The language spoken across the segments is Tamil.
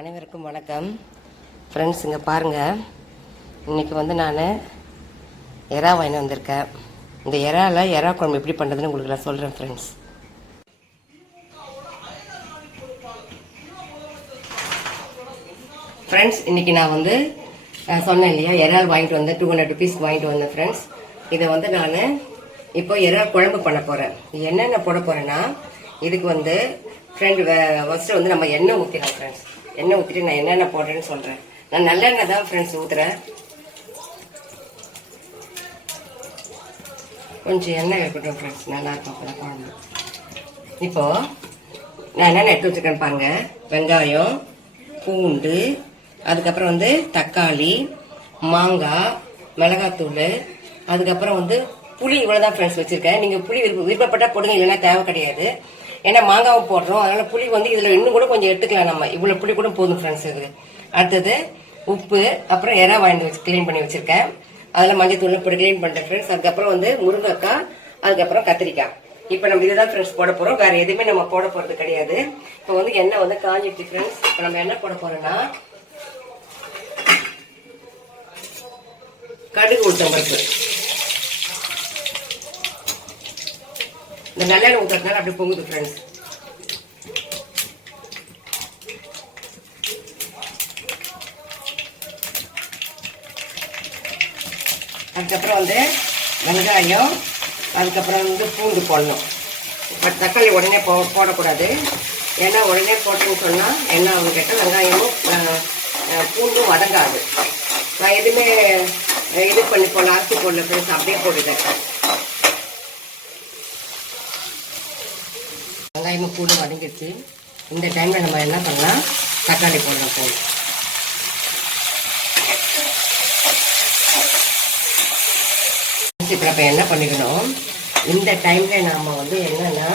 அனைவருக்கும் வணக்கம் ஃப்ரெண்ட்ஸ். இங்கே பாருங்கள், இன்றைக்கி வந்து நான் எறா வாங்கிட்டு வந்திருக்கேன். இந்த எறா குழம்பு எப்படி பண்ணுறதுன்னு உங்களுக்கு நான் சொல்கிறேன் ஃப்ரெண்ட்ஸ். ஃப்ரெண்ட்ஸ், இன்றைக்கி நான் வந்து சொன்னேன் இல்லையா, இறால் வாங்கிட்டு வந்தேன். 200 rupees வாங்கிட்டு வந்தேன் ஃப்ரெண்ட்ஸ். இதை வந்து நான் இப்போ இறால் குழம்பு பண்ண போகிறேன். என்னென்ன போட போகிறேன்னா, இதுக்கு வந்து ஃபஸ்ட்டு வந்து நம்ம எண்ணெய் ஊற்றிடலாம் ஃப்ரெண்ட்ஸ். எண்ணெய் ஊற்றிட்டு நான் என்னென்ன போடுறேன்னு சொல்கிறேன். நான் நல்லெண்ணெய் தான் ஃப்ரெண்ட்ஸ் ஊற்றுறேன். கொஞ்சம் எண்ணெய் இருக்கட்டும் ஃப்ரெண்ட்ஸ், நல்லாயிருக்கும் அப்போ குழம்பு. இப்போது நான் என்னென்ன எடுத்து வச்சுருக்கேன்னு பாருங்கள். வெங்காயம், பூண்டு, அதுக்கப்புறம் வந்து தக்காளி, மாங்காய், மிளகாத்தூள், அதுக்கப்புறம் வந்து புளி. இவ்வளோதான் ஃப்ரெண்ட்ஸ் வச்சுருக்கேன். நீங்கள் புளி விருப்பப்பட்டால் போடுங்க, இல்லைன்னா தேவை கிடையாது. ஏன்னா மாங்காவும் போடுறோம், அதனால் புளி வந்து இதில் இன்னும் கூட கொஞ்சம் எடுத்துக்கலாம். நம்ம இவ்வளோ புளி கூட போதும் ஃப்ரெண்ட்ஸ். இது அடுத்தது உப்பு, அப்புறம் எறா வாங்கி வச்சு க்ளீன் பண்ணி வச்சுருக்கேன். அதில் மஞ்சள் தூள் போட்டு க்ளீன் பண்ணிட்டேன் ஃப்ரெண்ட்ஸ். அதுக்கப்புறம் வந்து முருங்கைக்காய், அதுக்கப்புறம் கத்திரிக்காய். இப்போ நம்ம இதுதான் ஃப்ரெண்ட்ஸ் போட போகிறோம். வேறு எதுவுமே நம்ம போட போகிறது கிடையாது. இப்போ வந்து எண்ணெய் வந்து காஞ்சிடுச்சு ஃப்ரெண்ட்ஸ். இப்போ நம்ம என்ன போட போகிறோம்னா, கடுகு உளுத்தம் பருப்பு. இந்த நல்லெண்ணெய் ஊற்றுறதுனால அப்படி பொங்குது ஃப்ரெண்ட்ஸ். அதுக்கப்புறம் வந்து வெங்காயம், அதுக்கப்புறம் வந்து பூண்டு போடணும். பட் தக்காளி உடனே போடக்கூடாது. ஏன்னா உடனே போட்டோன்னு சொன்னால் என்ன ஆகும் கேட்டால் வெங்காயமும் பூண்டும் வதங்காது. நான் எதுவுமே இது பண்ணி போடல, அரிசி போடல ஃப்ரெண்ட்ஸ், அப்படியே போட்டுட்டேன். வெங்காயமும் பூண்டு வதங்கிடுச்சு. இந்த டைமில் நம்ம என்ன பண்ணலாம், தக்காளி போடலாம் போதும். இப்போ என்ன பண்ணிக்கணும், இந்த டைமில் நாம் வந்து என்னென்னா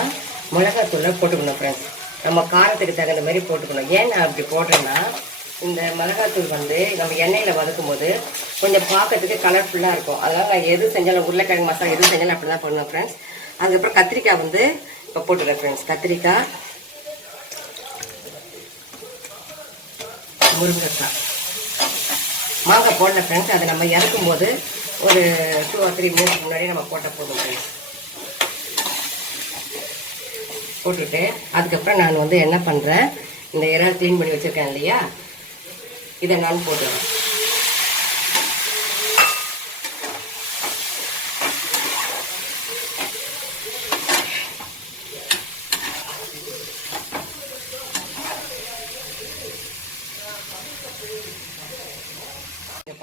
மிளகாத்தூளை போட்டுக்கணும் ஃப்ரெண்ட்ஸ். நம்ம காரத்துக்கு தகுந்த மாதிரி போட்டுக்கணும். ஏன் நான் அப்படி போடுறேன்னா, இந்த மிளகாத்தூள் வந்து நம்ம எண்ணெயில் வதக்கும் போது கொஞ்சம் பார்க்கறதுக்கு கலர்ஃபுல்லாக இருக்கும். அதனால் நான் எது செஞ்சாலும், உருளைக்கிழங்கு மசாலா எது செஞ்சாலும் அப்படி தான் பண்ணுவேன் ஃப்ரெண்ட்ஸ். அதுக்கப்புறம் கத்திரிக்காய் வந்து இப்போ போட்டுக்கிறேன் ஃப்ரெண்ட்ஸ். கத்திரிக்காய், முருங்கைக்காய், மாங்காய் போடல ஃப்ரெண்ட்ஸ். அதை நம்ம இறக்கும் போது ஒரு 2 or 3 minutes முன்னாடியே நம்ம போட்டால் போதும் ஃப்ரெண்ட்ஸ். போட்டுட்டு அதுக்கப்புறம் நான் வந்து என்ன பண்ணுறேன், இந்த இறால் க்ளீன் பண்ணி வச்சுருக்கேன் இல்லையா, இதை நான் போட்டுறேன்.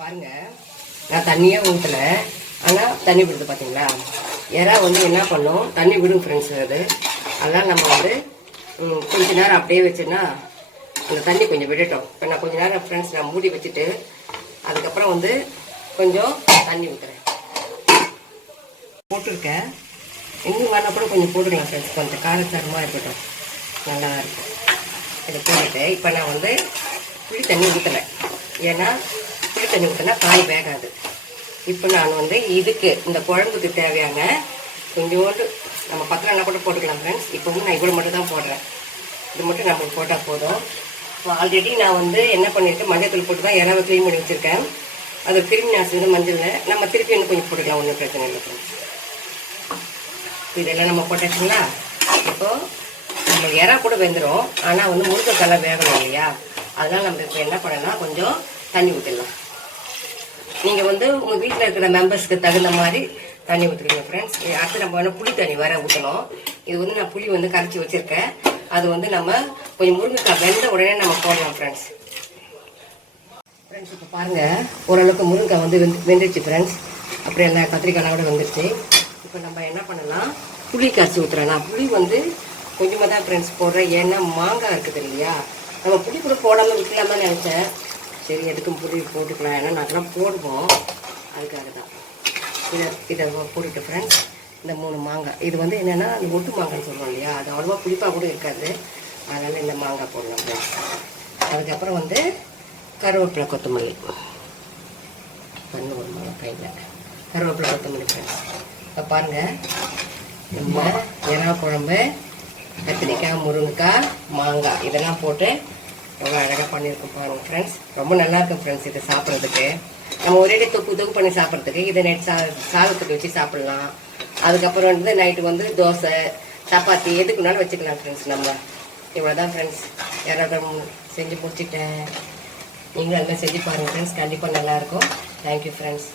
பாருங்க, நான் தண்ணியாக ஊற்றல, ஆனால் தண்ணி விடுது பார்த்தீங்களா. எறா வந்து என்ன பண்ணும், தண்ணி விடும் ஃப்ரெண்ட்ஸ். அதனால் நம்ம வந்து கொஞ்ச நேரம் அப்படியே வச்சுன்னா அந்த தண்ணி கொஞ்சம் விடட்டும். இப்போ நான் கொஞ்சம் நேரம் ஃப்ரெண்ட்ஸ் நான் மூடி வச்சுட்டு அதுக்கப்புறம் வந்து கொஞ்சம் தண்ணி ஊற்றுறேன். போட்டிருக்கேன், இன்னும் வேணா கூட கொஞ்சம் போட்டுக்கலாம் ஃப்ரெண்ட்ஸ். கொஞ்சம் காரசாரமாக இருக்கட்டும், நல்லா இருக்கும். இதை போட்டுட்டு இப்போ நான் வந்து புளி தண்ணி ஊற்றலை. ஏன்னா புளி தண்ணி ஊற்றினா காய் வேகாது. இப்போ நான் வந்து இதுக்கு இந்த குழம்புக்கு தேவையான கொஞ்சோண்டு நம்ம பத்திரம்னா கூட போட்டுக்கலாம் ஃப்ரெண்ட்ஸ். இப்போ வந்து நான் இவ்வளோ மட்டும் தான் போடுறேன். இது மட்டும் நம்மளுக்கு போட்டால் போதும். ஆல்ரெடி நான் வந்து என்ன பண்ணியிருக்கேன், மஞ்சள் தூள் போட்டு தான் இறாவை க்ளீன் பண்ணி வச்சுருக்கேன். அது கிருமி நாசினி மஞ்சளில் நம்ம திருப்பி இன்னும் கொஞ்சம் போட்டுக்கலாம், ஒன்றும் பிரச்சனை இல்லை ஃப்ரெண்ட்ஸ். இதெல்லாம் நம்ம போட்டாச்சுங்களா. இப்போது நம்ம இறா கூட வெந்துடும், ஆனால் வந்து முருங்கைக்காய் வேகணும் இல்லையா. அதனால் நம்ம இப்போ என்ன பண்ணலாம், கொஞ்சம் தண்ணி ஊற்றிடலாம். நீங்கள் வந்து உங்கள் வீட்டில் இருக்கிற மெம்பர்ஸ்க்கு தகுந்த மாதிரி தண்ணி ஊற்றிக்கணும் ஃப்ரெண்ட்ஸ். அடுத்து நம்ம வந்து புளி தண்ணி வேற ஊற்றணும். இது வந்து நான் புளி வந்து கரைச்சி வச்சுருக்கேன். அது வந்து நம்ம கொஞ்சம் முருங்கைக்காய் வெந்த உடனே நம்ம போடலாம் ஃப்ரெண்ட்ஸ். ஃப்ரெண்ட்ஸ் இப்போ பாருங்கள், ஓரளவுக்கு முருங்கைக்காய் வந்து வெந்துருச்சு ஃப்ரெண்ட்ஸ். அப்புறம் எல்லா கத்திரிக்காய் கூட வந்துருச்சு. இப்போ நம்ம என்ன பண்ணலாம், புளி கரைச்சி ஊற்றுறேன். நான் புளி வந்து கொஞ்சமாக தான் ஃப்ரெண்ட்ஸ் போடுறேன். ஏன்னா மாங்காய் இருக்குது இல்லையா, நம்ம புளி கூட போடாமல் விற்கலாமான்னு நினச்சேன். சரி, எதுக்கும் புளி போட்டுக்கலாம், ஏன்னா நாங்கள்லாம் போடுவோம், அதுக்காக தான். இதை போட்டுட்டு ஃப்ரெண்ட்ஸ், இந்த 3 மாங்காய், இது வந்து என்னென்னா அந்த ஒட்டு மாங்காய்னு சொல்லுவோம் இல்லையா, அது அவ்வளோவா புளிப்பாக கூட இருக்காது. அதனால் இந்த மாங்காய் போடலாம் ஃப்ரெண்ட்ஸ். அதுக்கப்புறம் வந்து கருவேப்பிலை, கொத்தமல்லி, பண்ணு ஒரு மாங்காய் கையில் கருவேப்பிலை, கொத்தமல்லி ஃப்ரெண்ட்ஸ். இப்போ பாருங்கள், நம்ம எறா குழம்பு, கத்திரிக்காய், முருங்கைக்காய், மாங்காய் இதெல்லாம் போட்டு எவ்வளோ அழகாக பண்ணியிருக்கோம் பாருங்கள் ஃப்ரெண்ட்ஸ். ரொம்ப நல்லாயிருக்கும் ஃப்ரெண்ட்ஸ் இது சாப்பிட்றதுக்கு. நம்ம ஒரேடி தொக்கு பண்ணி சாப்பிட்றதுக்கு இதை நைட் சாதத்துக்கு வச்சு சாப்பிட்லாம். அதுக்கப்புறம் வந்து நைட்டு வந்து தோசை சப்பாத்தி எதுக்குனாலும் வச்சுக்கலாம் ஃப்ரெண்ட்ஸ். நம்ம இவ்வளோ தான் ஃப்ரெண்ட்ஸ். யாராவது செஞ்சு முடிச்சுட்டேன். நீங்களும் எல்லாம் செஞ்சு பாருங்கள் ஃப்ரெண்ட்ஸ். கண்டிப்பாக நல்லாயிருக்கும். Thank you friends.